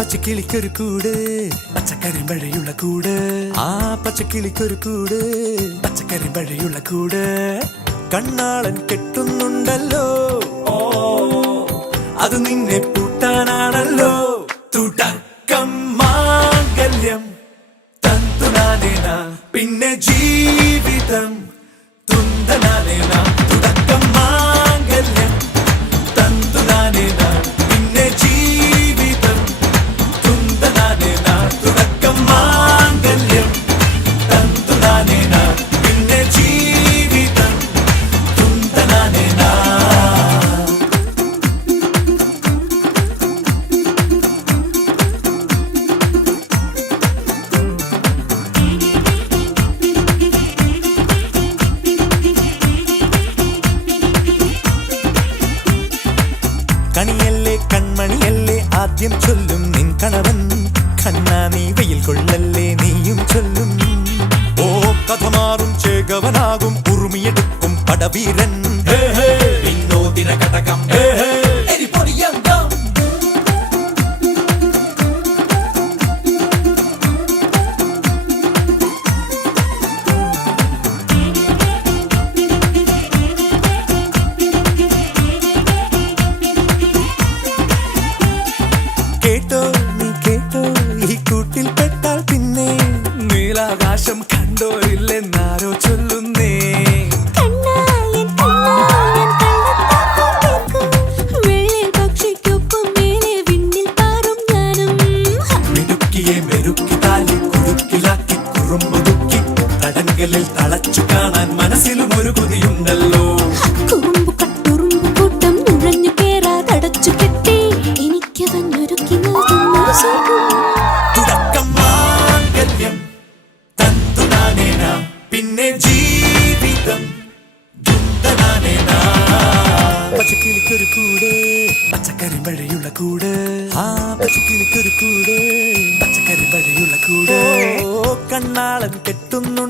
പച്ചക്കിളിക്കൊരു കൂട് പച്ചക്കരിമ്പഴയുള്ള കൂട് ആ പച്ചക്കിളിക്കൊരു കൂട് പച്ചക്കരിമ്പഴയുള്ള കൂട് കണ്ണാളൻ കെട്ടുന്നുണ്ടല്ലോ അത് നിന്നെ പൂട്ടാനാണല്ലോ തുടക്കം മാംഗല്യം തന്തുനാനേന പിന്നെ ജീവിതം തുന്തനാനേന തുടക്കം മാംഗല്യം തന്തുനാനേന പിന്നെ ജീവിതം തുന്തനാനേന തുടക്കം മാംഗല്യം തന്തുനാനേന പിന്നെ ജീവിതം തുന്തനാനേന കണിയല്ലേ കൺമണിയല്ലേ ആദ്യം ചൊല്ലും നിൻ കണവൻ കണ്ണാ നീ വെയിൽ കൊള്ളല്ലേ നീയും ചൊല്ലും ഓ കഥ മാറും ചേകവനാകും ഉറുമിയെടുക്കും പടവീരൻ വിനോദിന കടകം എരിപൊടിയങ്കം കേട്ടോ നീ കേട്ടോ ഈ കൂട്ടിൽ പെട്ടാൽ പിന്നെ നീലാകാശം കണ്ടോരില്ലെന്നാരോ ചൊല്ലുന്നേ മിടുക്കിയെ മെരുക്കി താലി കുറുക്കിലാക്കി കുറുമ്പുതുക്കി തടങ്കലിൽ തളച്ചു കാണാൻ മനസ്സിലും ഒരു കൊതിയുണ്ടല്ലോ തുടക്കം മാംഗല്യം തന്തുനാനേന പിന്നെ ജീവിതം തുന്തനാനേന പച്ചക്കിളിക്കൊരു കൂട് പച്ചക്കരിമ്പഴയുള്ള കൂട് ആ പച്ചക്കിളിക്കൊരു കൂട് പച്ചക്കരിമ്പഴയുള്ള കൂട് കണ്ണാളൻ കെട്ടുന്നുണ്ട്